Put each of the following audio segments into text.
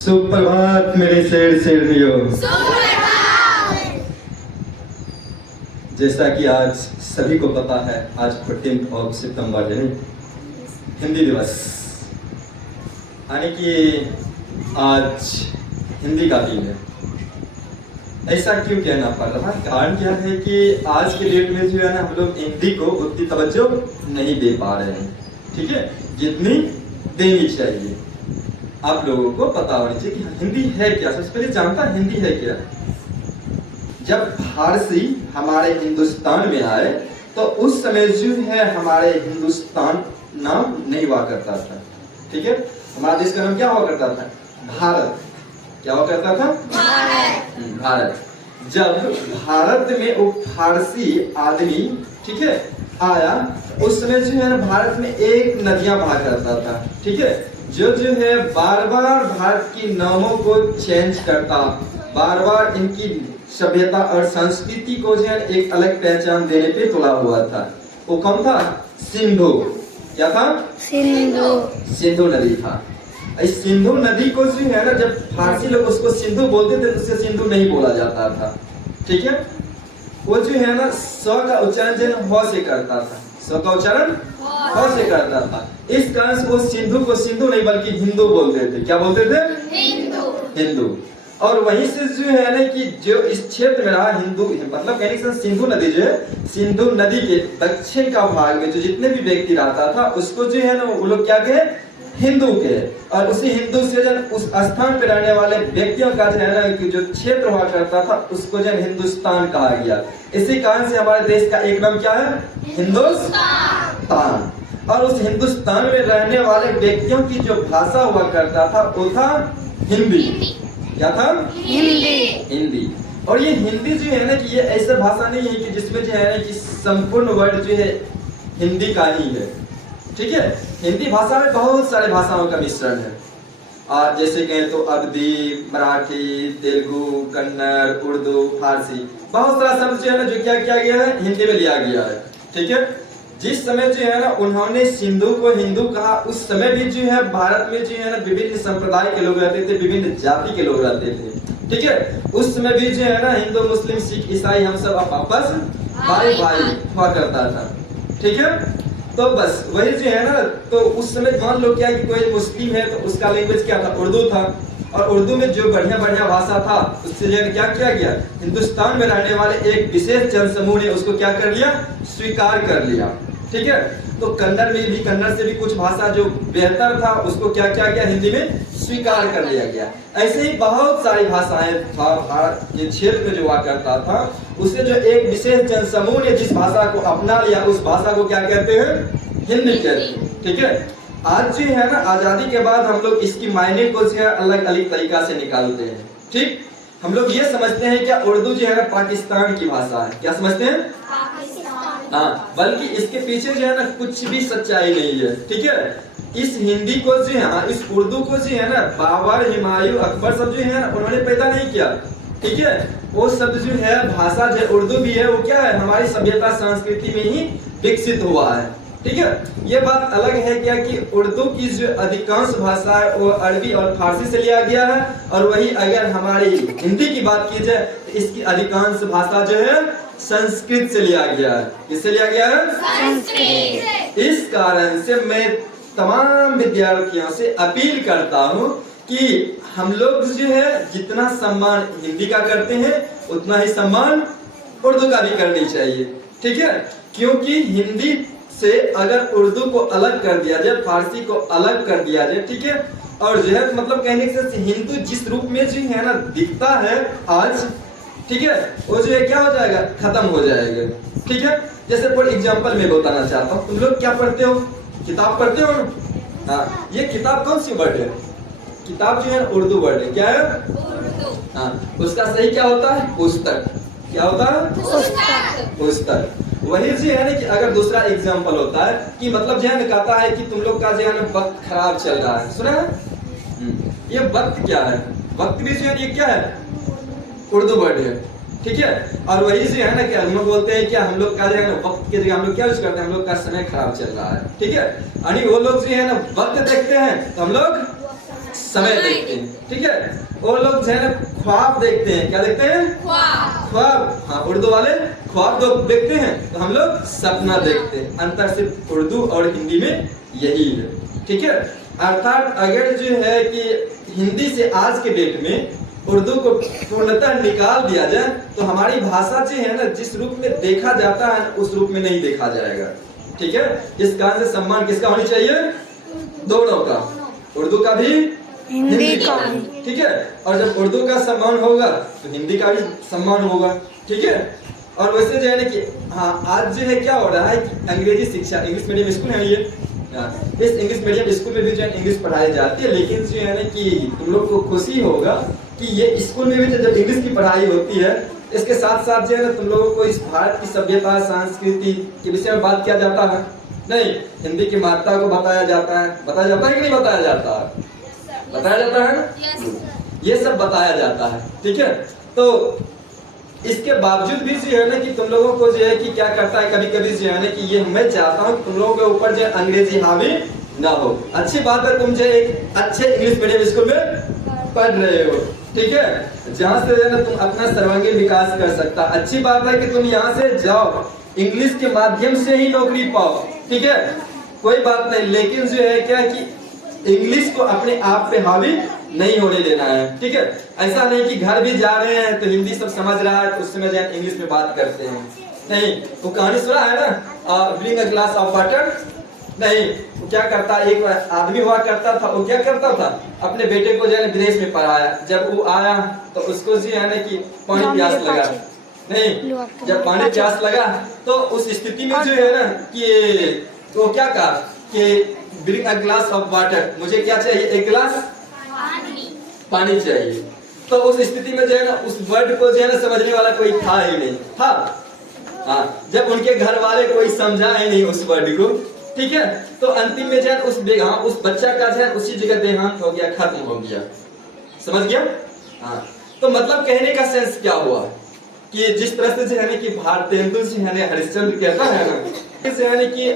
सुप्रभात मेरे शेर शेरनियों। जैसा कि आज सभी को पता है, आज 14 सितंबर है हिंदी दिवस, यानी कि आज हिंदी का दिन है। ऐसा क्यों कहना पड़ रहा है? कारण क्या है कि आज के डेट में जो है ना, हम लोग हिंदी को उतनी तवज्जो नहीं दे पा रहे हैं, ठीक है, जितनी देनी चाहिए। आप लोगों को पता होनी चाहिए कि हिंदी है क्या। सबसे पहले जानता है हिंदी है क्या? जब फारसी हमारे हिंदुस्तान में आए तो उस समय जो है हमारे हिंदुस्तान नाम नहीं हुआ करता था, ठीक है। हमारा देश का नाम क्या हुआ करता था? भारत। क्या हुआ करता था? भारत। जब भारत में वो फारसी आदमी, ठीक है, आया, उस समय जो है ना भारत में एक नदियां बहा करता था, ठीक है, जो है बार बार भारत की नामों को चेंज करता, बार बार इनकी सभ्यता और संस्कृति को जो है एक अलग पहचान देने पे तुला हुआ था। वो कौन था? सिंधु। क्या था? सिंधु नदी था। इस सिंधु नदी को जो है ना, जब फारसी लोग उसको सिंधु बोलते थे तो उसे सिंधु नहीं बोला जाता था, ठीक है। वो जो है ना स का उच्चारण जो ह से करता था, स का उच्चारण ह से करता था। इस कारण से वो सिंधु को सिंधु नहीं बल्कि हिंदू बोलते थे। क्या बोलते थे? हिंदू। और वहीं से जो है ना कि जो इस क्षेत्र में रहा हिंदू, मतलब कहने से सिंधु नदी जो है, सिंधु नदी के दक्षिण का भाग में जो जितने भी व्यक्ति रहता था उसको जो है ना वो लोग क्या कहे? हिंदू के। और उसी हिंदू से जब उस स्थान पर रहने वाले व्यक्तियों का जो है ना कि जो क्षेत्र हुआ करता था उसको जो हिंदुस्तान कहा गया। इसी कारण से हमारे देश का एक नाम क्या है? हिंदुस्तान। और उस हिंदुस्तान में रहने वाले व्यक्तियों की जो भाषा हुआ करता था वो था हिंदी। क्या था? हिंदी। और ये हिंदी जो है ना कि ये ऐसा भाषा नहीं है कि जिसमें जो है ना कि संपूर्ण वर्ड जो है हिंदी का ही है, ठीक है। हिंदी भाषा में बहुत सारे भाषाओं का मिश्रण है। और जैसे कहें तो अवधी, मराठी, तेलुगु, कन्नड़, उर्दू, फारसी, बहुत सारा शब्द जो है ना जो क्या किया गया है? हिंदी में लिया गया है, ठीक है। जिस समय जो है ना उन्होंने सिंधु को हिंदू कहा, उस समय भी जो है भारत में जो है ना विभिन्न संप्रदाय के लोग रहते थे, विभिन्न जाति के लोग रहते थे, ठीक है। उस समय भी जो है ना हिंदू, मुस्लिम, सिख, ईसाई हम सब आपस भाई भाई हुआ करता था, ठीक है। तो बस वही जो है ना, तो उस समय मान लो क्या कि कोई मुस्लिम है तो उसका लैंग्वेज क्या था? उर्दू था। और उर्दू में जो बढ़िया बढ़िया भाषा था उससे जो है क्या किया गया? हिंदुस्तान में रहने वाले एक विशेष जनसमूह ने उसको क्या कर लिया? स्वीकार कर लिया, ठीक है। तो कन्नड़ में भी, कन्नड़ से भी कुछ भाषा जो बेहतर था उसको क्या किया गया? हिंदी में स्वीकार कर लिया गया। ऐसे ही बहुत सारी भाषाएं भारत के क्षेत्र में जो हुआ करता था उसे जो एक विशेष जनसमूह ने जिस भाषा को अपना लिया उस भाषा को क्या कहते हैं? हिंदी कहते हैं, ठीक है। आज जो है ना आजादी के बाद हम लोग इसकी मायने को जो है अलग अलग तरीका से निकालते हैं, ठीक। हम लोग ये समझते हैं क्या उर्दू जो है ना पाकिस्तान की भाषा है। क्या समझते हैं? हाँ, बल्कि इसके पीछे जो है ना कुछ भी सच्चाई नहीं है, ठीक है। इस हिंदी को जो है, इस उर्दू को जो है ना बाबर, हुमायूं, अकबर सब जो है ना उन्होंने पैदा नहीं किया, ठीक है। वो सब जो है भाषा जो उर्दू भी है वो क्या है? हमारी सभ्यता संस्कृति में ही विकसित हुआ है, ठीक है। ये बात अलग है क्या कि उर्दू की जो अधिकांश भाषा है वो अरबी और फारसी से लिया गया है, और वही अगर हमारी हिंदी की बात की जाए तो इसकी अधिकांश भाषा जो है संस्कृत से लिया गया है। किससे लिया गया है? संस्कृत। इस कारण से मैं तमाम विद्यार्थियों से अपील करता हूँ कि हम लोग जो है जितना सम्मान हिंदी का करते हैं उतना ही सम्मान उर्दू का भी करनी चाहिए, ठीक है। क्योंकि हिंदी से अगर उर्दू को अलग कर दिया जाए, फारसी को अलग कर दिया जाए, ठीक है, और जो है मतलब कहने से हिंदू जिस रूप में जो है ना दिखता है आज, ठीक है, वो जो है क्या हो जाएगा? खत्म हो जाएगा, ठीक है। जैसे फॉर एग्जांपल मैं बताना चाहता हूँ, तुम लोग क्या पढ़ते हो? किताब पढ़ते हो? हाँ, ये किताब कौन सी वर्ड है? किताब जो है उर्दू वर्ड है। क्या है? हाँ, उसका सही क्या होता है? पुस्तक। क्या होता है? पुस्तक। वही जो है ना कि अगर दूसरा एग्जांपल होता है कि मतलब जो है ना कहता है कि तुम लोग का जो है ना वक्त खराब चल रहा है, सुना है? ये वक्त क्या है? वक्त भी जो है ये क्या है? उर्दू वर्ड है, ठीक है। और वही जो है ना कि हम लोग बोलते हैं कि हम लोग का जो है ना वक्त के जगह हम लोग क्या यूज करते हैं? हम लोग का समय खराब चल रहा है, ठीक है। यानी वो लोग जो है ना वक्त देखते हैं तो हम लोग समय देखते हैं, ठीक है। वो लोग जो है ना ख्वाब देखते हैं, क्या देखते हैं? ख्वाब। हाँ, उर्दू वाले ख्वाब तो देखते हैं, तो हम लोग सपना देखते हैं। अंतर सिर्फ उर्दू और हिंदी में यही है, ठीक है। अर्थात अगर जो है कि हिंदी से आज के डेट में उर्दू को पूर्णतः निकाल दिया जाए तो हमारी भाषा जो है ना जिस रूप में देखा जाता है उस रूप में नहीं देखा जाएगा, ठीक है। इस कारण से सम्मान किसका होनी चाहिए? दोनों का, उर्दू का भी, हिंदी का भी, ठीक है। और जब उर्दू का सम्मान होगा तो हिंदी का भी सम्मान होगा, ठीक है। और वैसे जो है ना कि हाँ, आज जो है क्या हो रहा है कि अंग्रेजी शिक्षा, इंग्लिश मीडियम स्कूल है ये, इस इंग्लिश मीडियम स्कूल में भी जो है इंग्लिश पढ़ाई जाती है, लेकिन जो है ना कि तुम लोग को खुशी होगा कि ये स्कूल में भी जब इंग्लिश की पढ़ाई होती है, इसके साथ साथ जो है ना तुम लोगों को इस भारत की सभ्यता, संस्कृति के विषय में बात किया जाता है। नहीं, हिंदी की महत्ता को बताया जाता है। बताया जाता है कि नहीं बताया जाता है? बताया जाता है ना, ये सब बताया जाता है, ठीक है। तो इसके बावजूद भी जो है ना कि तुम लोगों को जो है कि क्या करता है, कभी कभी जो है ना कि ये मैं चाहता हूँ तुम लोगों के ऊपर जो अंग्रेजी हावी ना हो। अच्छी बात है, तुम जो एक अच्छे इंग्लिश मीडियम स्कूल में पढ़ रहे हो, ठीक है, जहाँ से जो है ना तुम अपना सर्वांगीण विकास कर सकता। अच्छी बात है कि तुम यहाँ से जाओ, इंग्लिश के माध्यम से ही नौकरी पाओ, ठीक है, कोई बात नहीं। लेकिन जो है क्या कि इंग्लिश को अपने आप पे हावी नहीं होने देना है, ठीक है। ऐसा नहीं कि घर भी जा रहे हैं तो हिंदी सब समझ रहा है तो उस समय जो है इंग्लिश में बात करते हैं। नहीं, वो कहानी सुना है ना, bring a glass of water. नहीं, वो क्या करता, एक आदमी हुआ करता था, वो क्या करता था, अपने बेटे को जो है विदेश में पढ़ाया। जब वो आया तो उसको जो है ना कि पानी प्यास लगा। नहीं, जब पानी प्यास लगा तो उस स्थिति में जो है ना कि वो क्या कहा कि bring a glass of water, मुझे क्या चाहिए? एक गिलास पानी चाहिए। तो उस स्थिति में जो है ना उस वर्ड को जो है ना समझने वाला कोई था ही नहीं था। हाँ, जब उनके घर वाले कोई समझा ही नहीं उस वर्ड को, ठीक है, तो अंतिम में जो है उस बच्चा का जो है उसी जगह देहांत हो गया, खत्म हो गया। समझ गया? हाँ, तो मतलब कहने का सेंस क्या हुआ कि जिस तरह से जो है ना कि भारतेंदु जो है ना हरिश्चंद्र कहता है ना, जो है ना कि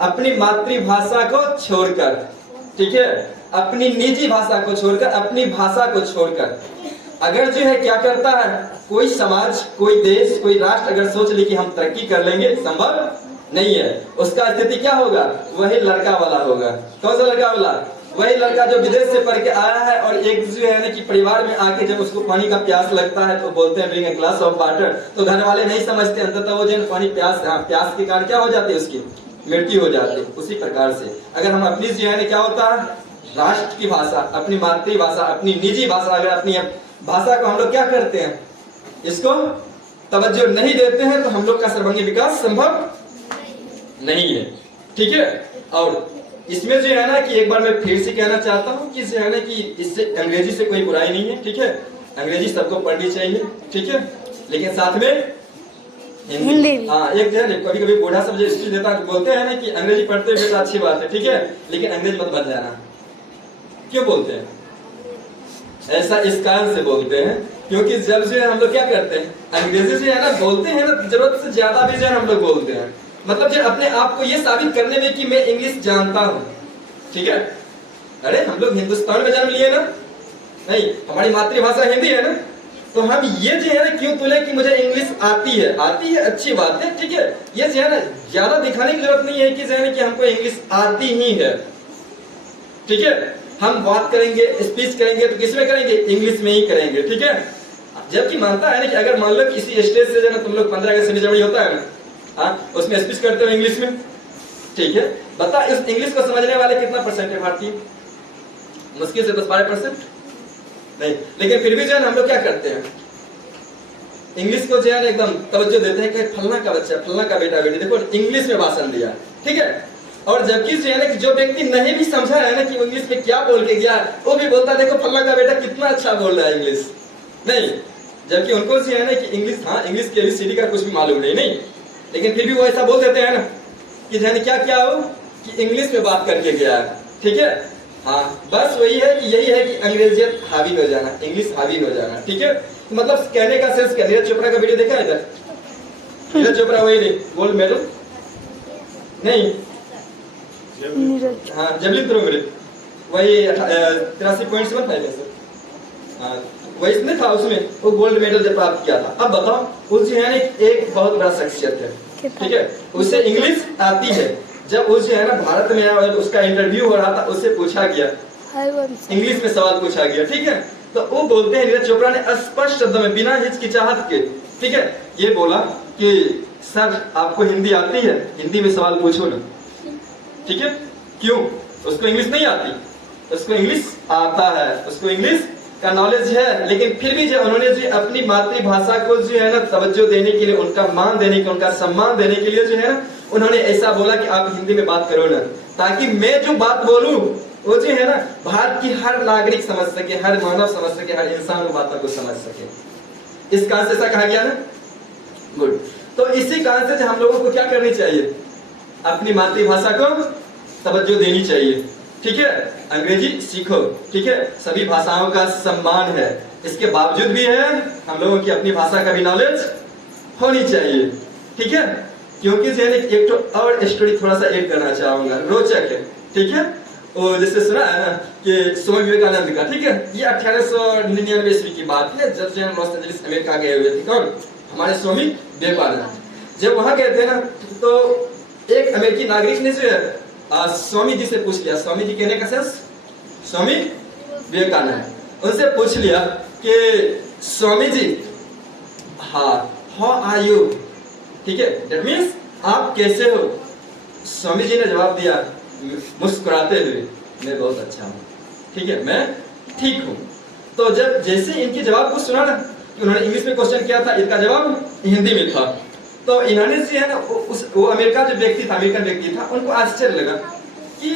अपनी मातृभाषा को छोड़कर, ठीक है, अपनी निजी भाषा को छोड़कर, अपनी भाषा को छोड़कर अगर जो है क्या करता है, कोई समाज, कोई देश, कोई राष्ट्र अगर सोच ले कि हम तरक्की कर लेंगे, संभव नहीं है। उसका स्थिति क्या होगा? वही लड़का वाला होगा। कौन सा लड़का वाला? वही लड़का जो विदेश से पढ़ के आया है और एक जो है ना कि परिवार में आके जब उसको पानी का प्यास लगता है तो बोलते हैं bring a glass of water, तो घर वाले नहीं समझते, अंततः वो जो है पानी प्यास के कारण क्या हो जाती है, उसकी मृत्यु हो जाती है। उसी प्रकार से अगर हम अपनी जो है ना क्या होता है, राष्ट्र की भाषा, अपनी मातृभाषा, अपनी निजी भाषा, अगर अपनी भाषा को हम लोग क्या करते हैं, इसको तवज्जो नहीं देते हैं तो हम लोग का सर्वांगीण विकास संभव नहीं है, ठीक है। और इसमें जो है ना कि एक बार मैं फिर से कहना चाहता हूँ कि जो है ना कि इससे अंग्रेजी से कोई बुराई नहीं है, ठीक है, अंग्रेजी सबको पढ़नी चाहिए, ठीक है, लेकिन साथ में हिंदी। हाँ, एक जो है कभी कभी बूढ़ा सब जो स्पीच देता है तो बोलते हैं ना कि अंग्रेजी पढ़ते हुए तो अच्छी बात है, ठीक है, लेकिन अंग्रेजी मत बन जाना। क्यों बोलते हैं ऐसा? इस कारण से बोलते हैं क्योंकि जब जो है हम लोग क्या करते हैं, अंग्रेजी जो है ना बोलते हैं ना, जरूरत से ज्यादा भी जो है हम लोग बोलते हैं, मतलब जो अपने आप को ये साबित करने में कि मैं इंग्लिश जानता हूँ, ठीक है। अरे हम लोग हिंदुस्तान में जन्म लिए ना, नहीं, हमारी मातृभाषा हिंदी है ना, तो हम ये जो है ना क्यों तुले कि मुझे इंग्लिश आती है अच्छी बात है, ठीक है, ये जो है ना ज्यादा दिखाने की जरूरत नहीं है कि जो है ना कि हमको इंग्लिश आती ही है, ठीक है। हम बात करेंगे, स्पीच करेंगे तो किस में करेंगे? इंग्लिश में ही करेंगे, ठीक है। जबकि मानता है ना कि अगर मान लो किसी स्टेज से जो है ना तुम लोग 15 अगस्त सेरेमनी होता है ना, हाँ, उसमें स्पीच करते हो इंग्लिश में, ठीक है, बता इस इंग्लिश को समझने वाले कितना परसेंट है भारतीय? मुश्किल से 10-12% नहीं, लेकिन फिर भी जो है हम लोग क्या करते हैं, इंग्लिश को जो है एकदम तवज्जो देते हैं कि फलना का बच्चा, फलना का बेटा बेटी देखो इंग्लिश में भाषण दिया, ठीक है। और जबकि जो है ना कि जो व्यक्ति नहीं भी समझा है ना कि इंग्लिश में क्या बोल के गया, वो भी बोलता है देखो फलना का बेटा कितना अच्छा बोल रहा है इंग्लिश, नहीं, जबकि उनको जो है ना कि इंग्लिश, हाँ, इंग्लिश के ABCD का कुछ भी मालूम नहीं, लेकिन फिर भी वो ऐसा बोल देते हैं ना कि जो है क्या क्या हो कि इंग्लिश में बात करके गया है, ठीक है। हाँ, बस वही है कि यही है कि अंग्रेजियत हावी हो जाना, इंग्लिश हावी हो जाना, ठीक है। मतलब कहने का सेंस क्या, नीरज चोपड़ा का वीडियो देखा है इधर? नीरज चोपड़ा वही नहीं, गोल्ड मेडल नहीं, हाँ, जेवलिन थ्रो में वही 83.75 है सर, वही नहीं था उसमें, वो गोल्ड मेडल जब प्राप्त किया था। अब बताओ, वो जो है ना एक बहुत बड़ा शख्सियत है, ठीक है, उसे इंग्लिश आती है। जब वो जो है ना भारत में आया और उसका इंटरव्यू हो रहा था, उससे पूछा गया, इंग्लिश में सवाल पूछा गया, ठीक है, तो वो बोलते हैं, नीरज चोपड़ा ने स्पष्ट शब्दों में बिना हिचकिचाहट के, ठीक है, ये बोला कि सर आपको हिंदी आती है, हिंदी में सवाल पूछो ना, ठीक है, क्यों, उसको इंग्लिश नहीं आती, उसको इंग्लिश आता है, उसको इंग्लिश का नॉलेज है, लेकिन फिर भी जो उन्होंने जो अपनी मातृभाषा को जो है ना तवज्जो देने के लिए, उनका मान देने के, उनका सम्मान देने के लिए जो है ना, उन्होंने ऐसा बोला कि आप हिंदी में बात करो ना, ताकि मैं जो बात बोलूं वो जो है ना भारत की हर नागरिक समझ सके, हर मानव समझ सके, हर इंसान उन बातों को समझ सके। इस कारण से ऐसा कहा गया ना, गुड। तो इसी कारण से हम लोगों को क्या करनी चाहिए, अपनी मातृभाषा को तवज्जो देनी चाहिए, ठीक है, अंग्रेजी सीखो, ठीक है, सभी भाषाओं का सम्मान है, इसके बावजूद भी है हम लोगों की अपनी भाषा का भी नॉलेज होनी चाहिए, ठीक है, क्योंकि जो है एक तो और स्टोरी थोड़ा सा ऐड करना चाहूंगा, रोचक है, ठीक है, वो जिससे सुना है ना कि स्वामी विवेकानंद का, ठीक है, ये 1899 ईस्वी की बात है, जब जो लॉस एंजलिस अमेरिका गए हुए थे, कौन, हमारे स्वामी विवेकानंद। जब वहां गए थे ना, तो एक अमेरिकी नागरिक ने जो है स्वामी जी से पूछ लिया, स्वामी जी कहने का सेंस स्वामी विवेकानंद, उनसे पूछ लिया कि स्वामी जी, हाँ, हाउ आर यू, ठीक है, दैट मीन्स आप कैसे हो। स्वामी जी ने जवाब दिया मुस्कुराते हुए, मैं बहुत अच्छा हूँ, ठीक है, मैं ठीक हूँ। तो जब जैसे इनके जवाब को सुना ना, उन्होंने इंग्लिश में क्वेश्चन किया था, इसका जवाब हिंदी में था, तो इन्होंने जो है ना वो अमेरिका जो व्यक्ति था, अमेरिकन व्यक्ति था, उनको आश्चर्य लगा कि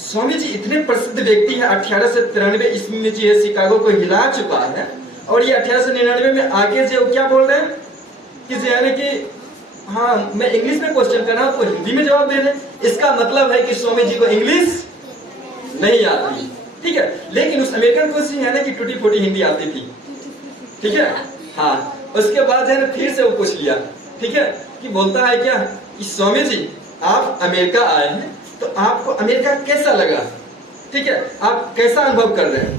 स्वामी जी इतने प्रसिद्ध व्यक्ति है, 1893 ईस्वी में जो है शिकागो को हिला चुका है, और ये 1899 में आगे जो क्या बोल रहे हैं कि जो है ना कि हाँ मैं इंग्लिश में क्वेश्चन करना तो हिंदी में जवाब दे रहे। इसका मतलब है कि स्वामी जी को इंग्लिश नहीं आती, ठीक है, लेकिन उस अमेरिकन को है ना कि टूटी फूटी हिंदी आती थी, ठीक है, हाँ, उसके बाद है ना फिर से वो पूछ लिया, ठीक है, कि बोलता है क्या कि स्वामी जी आप अमेरिका आए हैं, तो आपको अमेरिका कैसा लगा, ठीक है, आप कैसा अनुभव कर रहे हैं।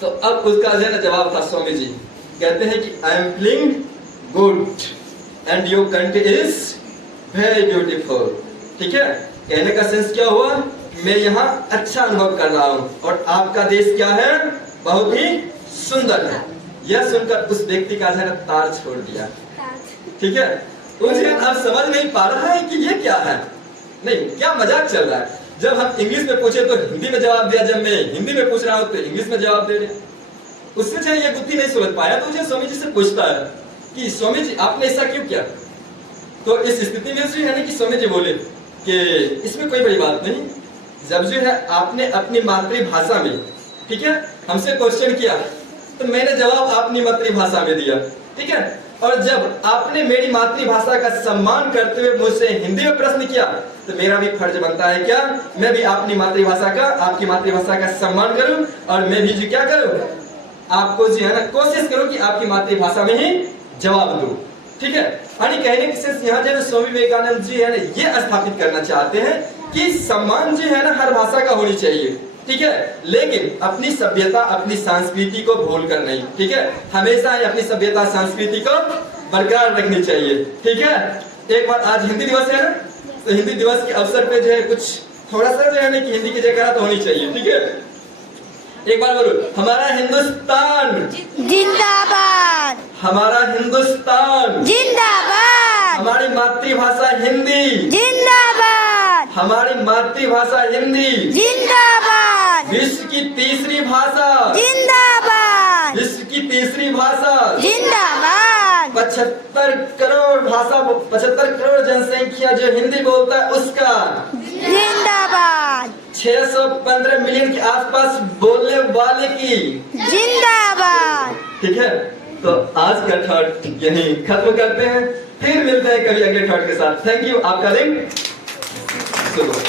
तो अब उसका जो है ना जवाब था, स्वामी जी कहते हैं कि I am feeling good and your country is very beautiful, ठीक है, कहने का सेंस क्या हुआ, मैं यहाँ अच्छा अनुभव कर रहा हूँ और आपका देश क्या है, बहुत ही सुंदर है। यह सुनकर उस व्यक्ति का जो है तार छोड़ दिया, ठीक है, मुझे अब समझ नहीं पा रहा है कि ये क्या है, नहीं क्या मजाक चल रहा है। जब हम इंग्लिश में पूछे तो हिंदी में जवाब दिया, जब मैं हिंदी में पूछ रहा हूँ तो इंग्लिश में जवाब दे रहे। उससे जो ये बुद्धि नहीं समझ पाया, तो मुझे स्वामी जी से पूछता है कि स्वामी जी आपने ऐसा क्यों किया। तो इस स्थिति में जो है ना कि स्वामी जी बोले कि इसमें कोई बड़ी बात नहीं, जब जो है आपने अपनी मातृभाषा में, ठीक है, हमसे क्वेश्चन किया तो मैंने जवाब अपनी मातृभाषा में दिया, ठीक है, और जब आपने मेरी मातृभाषा का सम्मान करते हुए मुझसे हिंदी में प्रश्न किया तो मेरा भी फर्ज बनता है क्या, मैं भी अपनी मातृभाषा का, आपकी मातृभाषा का सम्मान करूं और मैं भी जो क्या करूं, आपको जो है ना कोशिश करूं कि आपकी मातृभाषा में ही जवाब दूं, ठीक है। यानी कहने की सिर्फ यहाँ जो स्वामी विवेकानंद जी है ना ये स्थापित करना चाहते हैं कि सम्मान जो है ना हर भाषा का होनी चाहिए, ठीक है, लेकिन अपनी सभ्यता अपनी संस्कृति को भूल कर नहीं, ठीक है, हमेशा ही अपनी सभ्यता संस्कृति को बरकरार रखनी चाहिए, ठीक है। एक बार आज हिंदी दिवस है ना, तो हिंदी दिवस के अवसर पे जो है कुछ थोड़ा सा जो है ना कि हिंदी की जयकारा होनी चाहिए, ठीक है। एक बार बोलो, हमारा हिंदुस्तान जिंदाबाद, हमारा हिंदुस्तान जिंदाबाद, हमारी मातृभाषा हिंदी जिंदाबाद, हमारी मातृभाषा हिंदी जिंदाबाद, विश्व की तीसरी भाषा जिंदाबाद, विश्व की तीसरी भाषा जिंदाबाद, 75 करोड़ जनसंख्या जो हिंदी बोलता है उसका जिंदाबाद, 615 मिलियन के आसपास बोलने वाले की जिंदाबाद। ठीक है, तो आज का थॉट यहीं खत्म करते हैं, फिर मिलते हैं कभी अगले थॉट के साथ। थैंक यू, आपका दिन शुभ हो।